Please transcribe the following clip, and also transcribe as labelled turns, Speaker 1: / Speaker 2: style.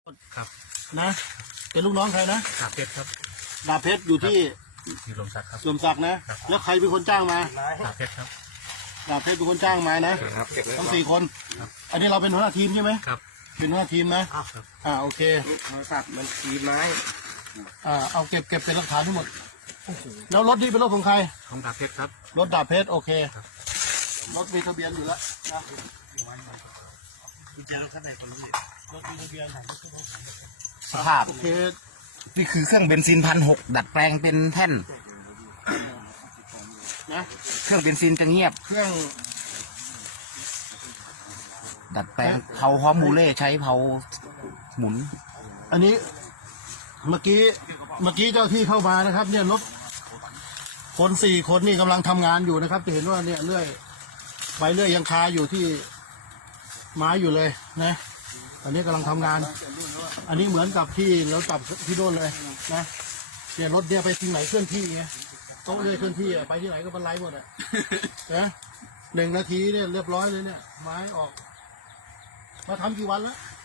Speaker 1: ครับ
Speaker 2: นะเป็นลูกน้องใครนะ
Speaker 1: ดาบเพชรครับ
Speaker 2: ดาบเพชรอยู่ที่
Speaker 1: อยู่ลมศักดิ์ครับ
Speaker 2: สมศักดิ์นะครับ แล้วใครเป็นคนจ้างมา
Speaker 1: ดาบเพชรครับ
Speaker 2: ดาบเพชรเป็นคนจ้างมานะครับ ทั้ง4 คน
Speaker 1: ครับ
Speaker 2: อันนี้เราเป็นหัวหน้าทีมใช่ไหม
Speaker 1: ครับ
Speaker 2: เป็นหัวหน้าทีมนะ
Speaker 1: ครับ
Speaker 2: โอเค
Speaker 3: บริษัทมันขีดไม้
Speaker 2: เอาเก็บเป็นหลักฐานทั้งหมดแล้วรถนี่เป็นรถของใคร
Speaker 1: ของดาบเพชรครับ
Speaker 2: รถดาบเพชรโอเค
Speaker 1: ครับ
Speaker 2: รถมีทะเบียนอยู่แล้วนะ
Speaker 3: กุญแจรถข้างในคนรู้
Speaker 2: รถมีทะเบียน
Speaker 3: สภาพ
Speaker 2: โอเค
Speaker 3: นี่คือเครื่องเบนซิน1,600ดัดแปลงเป็นแท่น
Speaker 2: นะ
Speaker 3: เครื่องเบนซินจะเงียบ
Speaker 2: เครื่อง
Speaker 3: ดัดแปลงเผาพร้อมมูเล่ใช้เผาหมุน
Speaker 2: อันนี้เมื่อกี้เจ้าที่เข้ามานะครับ เนี่ยรถคน4 คนนี่กำลังทำงานอยู่นะครับจะเห็นว่าเนี่ยเลื่อยใบเลื่อยยังคาอยู่ที่ไม้อยู่เลยนะอันนี้กำลังทำงาน อันนี้เหมือนกับที่เราจับที่โดนเลยนะเนี่ยรถเนี่ยไปที่ไหนเคลื่อนที่ไงต้องเลื่อยเคลื่อนที่อะไปที่ไหนก็บรรลัยหมดอะนะ1 นาทีเนี่ยเรียบร้อยเลยเนี่ยไม้ออกมาทำกี่วันแล้ว